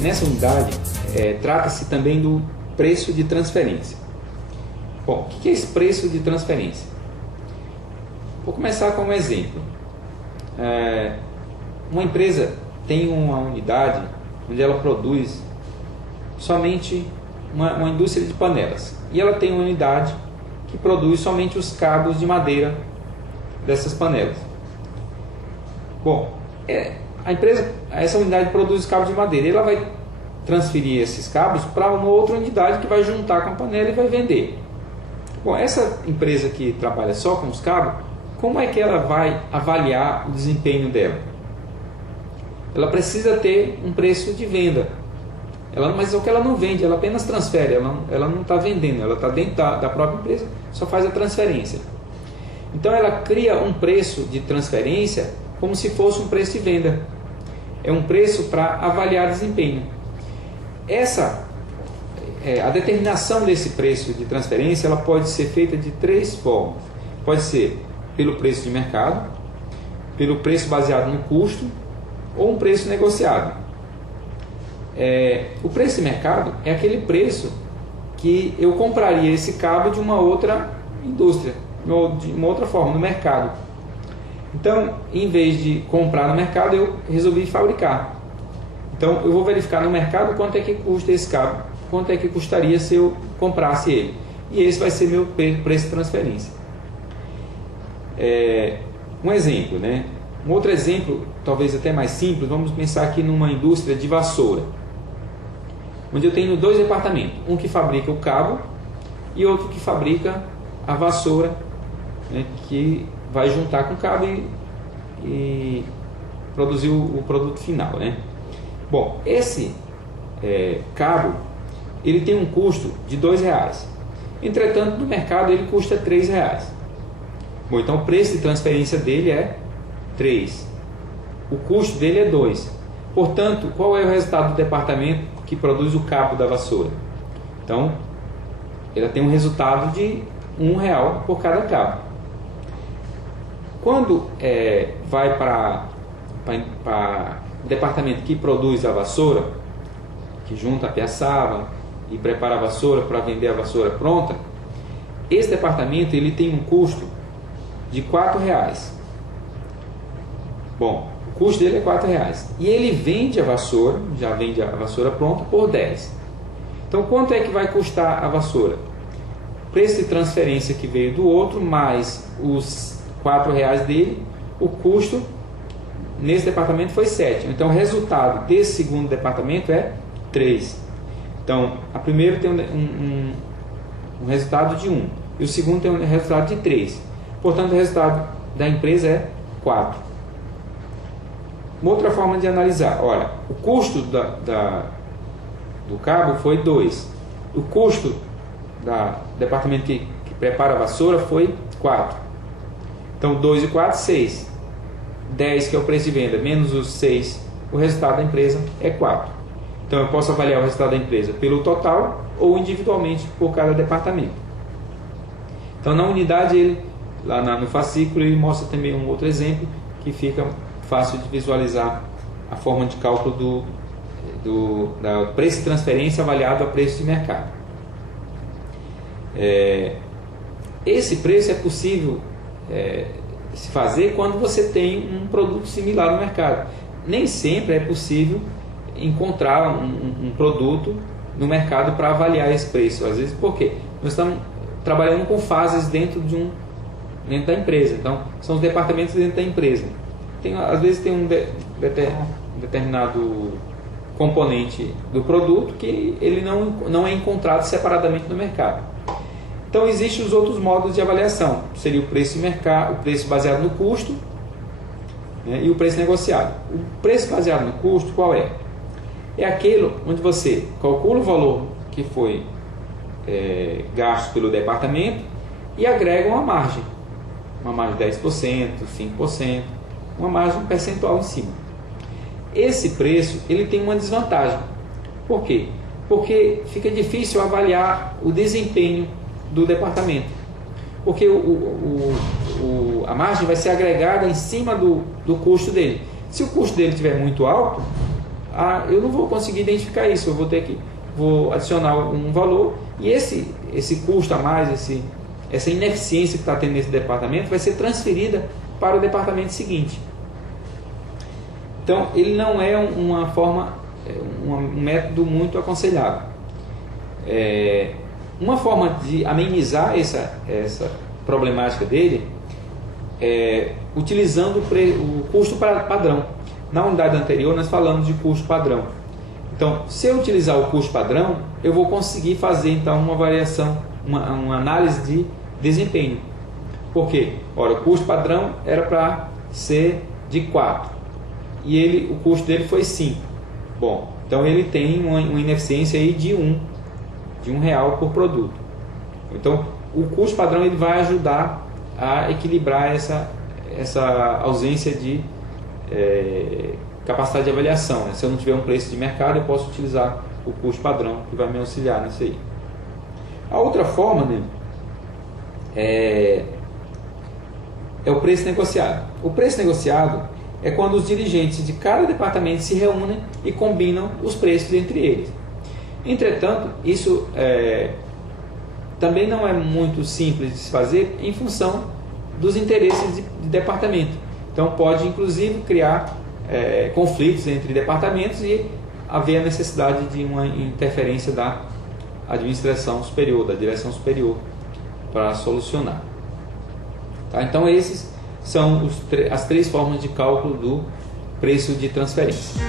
Nessa unidade, trata-se também do preço de transferência. Bom, o que é esse preço de transferência? Vou começar com um exemplo. Uma empresa tem uma unidade onde ela produz somente uma indústria de panelas. E ela tem uma unidade que produz somente os cabos de madeira dessas panelas. Bom, essa unidade produz os cabos de madeira. Ela vai transferir esses cabos para uma outra unidade que vai juntar com a panela e vai vender. Bom, essa empresa que trabalha só com os cabos, como é que ela vai avaliar o desempenho dela? Ela precisa ter um preço de venda. Mas o que ela não vende, ela apenas transfere, ela não está vendendo, ela está dentro da própria empresa, só faz a transferência. Então ela cria um preço de transferência como se fosse um preço de venda. É um preço para avaliar desempenho. A determinação desse preço de transferência ela pode ser feita de três formas. Pode ser pelo preço de mercado, pelo preço baseado no custo ou um preço negociado. O preço de mercado é aquele preço que eu compraria esse cabo de uma outra indústria, de uma outra forma, no mercado. Então, em vez de comprar no mercado, eu resolvi fabricar. Então, eu vou verificar no mercado quanto é que custa esse cabo, quanto é que custaria se eu comprasse ele. E esse vai ser meu preço de transferência. Um exemplo, né? Um outro exemplo, talvez até mais simples, vamos pensar aqui numa indústria de vassoura, onde eu tenho dois departamentos, um que fabrica o cabo e outro que fabrica a vassoura, né, que vai juntar com o cabo e produzir o produto final, né? Bom, esse cabo ele tem um custo de R$2. Entretanto, no mercado ele custa R$3. Bom, então o preço de transferência dele é 3. O custo dele é 2. Portanto, qual é o resultado do departamento que produz o cabo da vassoura? Então, ela tem um resultado de R$1 por cada cabo. Quando vai para o departamento que produz a vassoura, que junta a piaçava e prepara a vassoura para vender a vassoura pronta, esse departamento ele tem um custo de R$4. Bom, o custo dele é R$4. E ele vende a vassoura, já vende a vassoura pronta, por 10. Então, quanto é que vai custar a vassoura? O preço de transferência que veio do outro, mais os R$4 dele, o custo nesse departamento foi 7. Então, o resultado desse segundo departamento é 3. Então, a primeira tem um resultado de 1 e o segundo tem um resultado de 3. Portanto, o resultado da empresa é 4. Uma outra forma de analisar, olha, o custo do cabo foi 2. O custo do departamento que prepara a vassoura foi 4. Então, 2 e 4, 6. 10, que é o preço de venda, menos os 6, o resultado da empresa é 4. Então, eu posso avaliar o resultado da empresa pelo total ou individualmente por cada departamento. Então, na unidade, lá no fascículo, ele mostra também um outro exemplo que fica fácil de visualizar a forma de cálculo do preço de transferência avaliado a preço de mercado. Esse preço é possível se fazer quando você tem um produto similar no mercado. Nem sempre é possível encontrar um produto no mercado para avaliar esse preço. Às vezes, por quê? Nós estamos trabalhando com fases dentro da empresa. Então, são os departamentos dentro da empresa. Às vezes tem um determinado componente do produto que ele não é encontrado separadamente no mercado. Então existem os outros modos de avaliação, seria o preço de mercado, o preço baseado no custo, né, e o preço negociado. O preço baseado no custo qual é? É aquele onde você calcula o valor que foi gasto pelo departamento e agrega uma margem de 10%, 5%, uma margem percentual em cima. Esse preço ele tem uma desvantagem. Por quê? Porque fica difícil avaliar o desempenho do departamento. Porque a margem vai ser agregada em cima do custo dele. Se o custo dele estiver muito alto, eu não vou conseguir identificar isso, vou adicionar um valor e esse custo a mais, essa ineficiência que está tendo nesse departamento vai ser transferida para o departamento seguinte. Então, ele não é um método muito aconselhável. Uma forma de amenizar essa problemática dele é utilizando o custo padrão. Na unidade anterior, nós falamos de custo padrão. Então, se eu utilizar o custo padrão, eu vou conseguir fazer então uma variação, uma análise de desempenho. Por quê? Ora, o custo padrão era para ser de 4 e o custo dele foi 5. Bom, então ele tem uma ineficiência aí de R$1 por produto. Então, o custo padrão ele vai ajudar a equilibrar essa ausência de capacidade de avaliação, né? Se eu não tiver um preço de mercado, eu posso utilizar o custo padrão, que vai me auxiliar nisso aí. A outra forma, né, é o preço negociado. O preço negociado é quando os dirigentes de cada departamento se reúnem e combinam os preços entre eles. Entretanto, isso também não é muito simples de se fazer em função dos interesses de departamento. Então pode inclusive criar conflitos entre departamentos e haver a necessidade de uma interferência da administração superior, da direção superior, para solucionar. Tá? Então esses são as 3 formas de cálculo do preço de transferência.